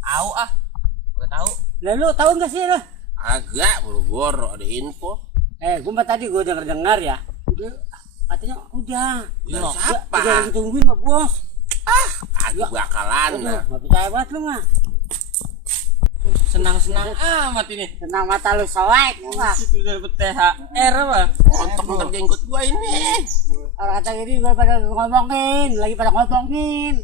Tahu ah. Gak tahu. Lalu tahu nggak sih lo? Agak buru-buru ada info. Gue tadi gue dengar ya. Udah, katanya udah. Dari siapa? Udah lagi tungguin mah bos. Agak bakalan. Nggak percaya banget lu mah. Senang-senang amat ini. Tenang mata lu soek mah. Sudah dapet THR apa? Untuk ntar jenggot gua ini. Orang kata gini gue pada ngomongin, lagi pada ngomongin.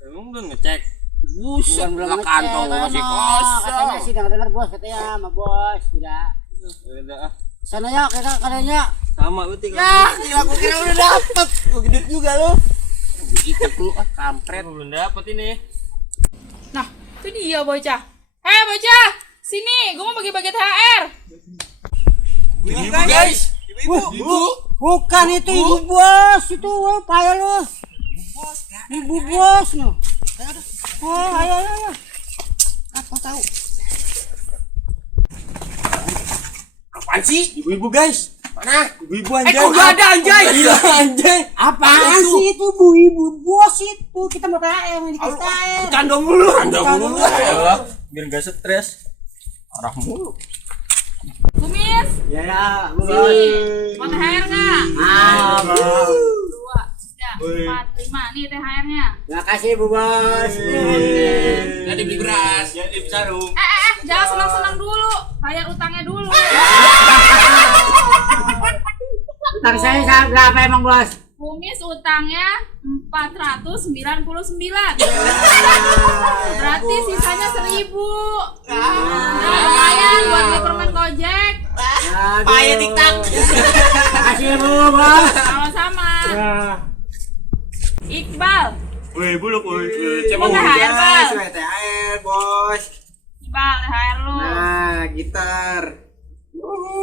Emang belum ngecek. Buset, Belum lah kantong ngecek, masih emang. kosong. Katanya sih dengar bos katanya sama bos tidak. Udah ah. Sana ya kita katanya. Sama betul. Ya, gila gua kira udah dapet. Gua gede juga lu. Diikat lu kampret. Belum dapet ini. Nah, itu dia bocah. Hei bocah, sini, gue mau bagi-bagi THR. Ibu guys. Ibu. Bukan itu ibu bos, itu payah lu. Ibu bos no. Oh, ayo. Apa tahu? Apaan sih? Ibu-ibu guys. Mana? Ibu-ibu anjay. Kok gak ada anjay? Gila anjay. Apaan sih itu bu ibu bos itu? Kita mau THR yang dikasih THR. Kandong dulu. Kandong dulu. Biar gak stres. Arah mulu. Kumis, Ya, sini, mau THR nggak? Ah, 2, 3, 4, 5, nih THR-nya. terima kasih bu bos. Jadi beli beras. Jadi sarung. Jangan senang-senang dulu, bayar utangnya dulu. Utang saya berapa emang bos? Kumis utangnya 499. Berarti sisanya 1.000. Nah, lumayan buat beli permen Gojek. Payah tiktok. Terima kasih bu bos. Sama-sama. Iqbal, Woi, buluk woi. mau THR Bal? THR bos. Iqbal, THR lu. Nah, gitar.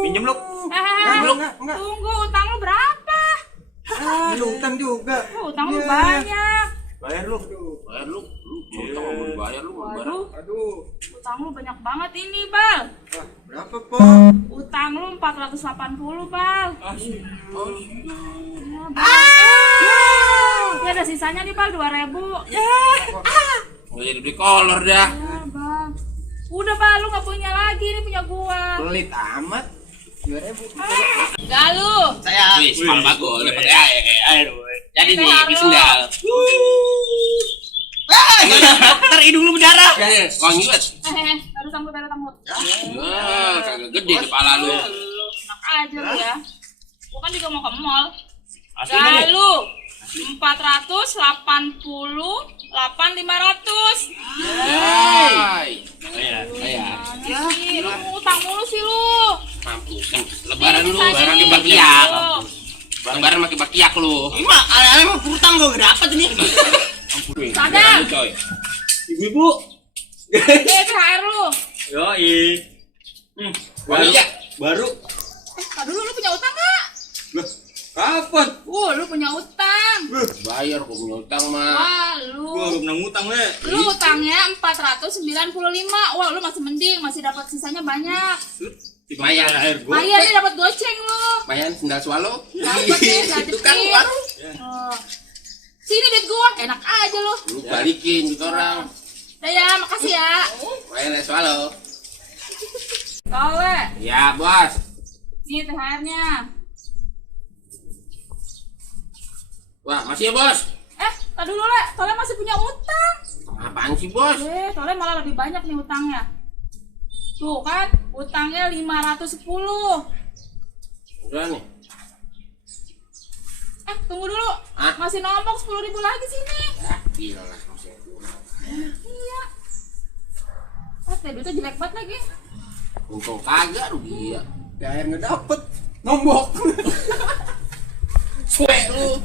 Pinjem lu. Tunggu, utang lu berapa? Ada utang juga. Utang lu banyak. Bayar lu. Bayar lu. Utang mau dibayar lu. Waduh, Aduh. utang lu banyak banget ini, Bal. Wah, berapa po? Utang lu 480, Bal. Ini ada sisanya nih, Bal, 2.000. Nggak jadi beli kolor dah. Ya, Bal. Udah, Bal, lu gak punya lagi, ini punya gua. Pelit amat. 2.000. Gak lu. Saya. Wih, semal bagus. Dapat air. Jadi nih, Taruh. bisendal. Ntar hidung lu berdarah. Wangi banget. Taruh sambut. Wah, kagak gede kepala lu. Enak aja lu ya. Gua kan juga mau ke mall. Asli nih. Gak lu. 488.500. Hai. Iya. Ayah. Lu utang mulu sih lu. Mampus kan. Lebaran lu, Sisanya barang nih. bakiak. Tuh. Lebaran makin bakiak lu. Ima, emang hutang gua gak dapet ini. Sadar. Coy. Ibu-ibu. THR lu. Yoi. Wangi ya? Baru. Dulu lu punya utang gak? Kapan? Lu punya utang. Bayar kok punya utang mah. Wah, Gua lu. pernah ngutang le. Lu utangnya 495. Wah, lu masih mending, masih dapat sisanya banyak. Lumayan. Air gua. Bayar nih dapat goceng lu. Lumayan sendal swallow. Dapat nih, Itu kan gratis. baru. Oh. Sini duit gua, enak aja lu. Lu balikin gitu orang. Udah ya, makasih ya. Lumayan swallow. Tole, Ya, bos. nih THR-nya. Wah, masih ya, bos? Tadi dulu Le, Tole masih punya utang. Apaan sih, bos? Tole malah lebih banyak nih utangnya. Tuh kan, utangnya 510. Udah nih. Tunggu dulu. Hah? Masih nombok 10.000 lagi sini. Ya, gila lah. Masih kurang. Iya. Duitnya jelek banget lagi. Untung kagak rugi ya. THR nggak dapet. Nombok. Suek lu.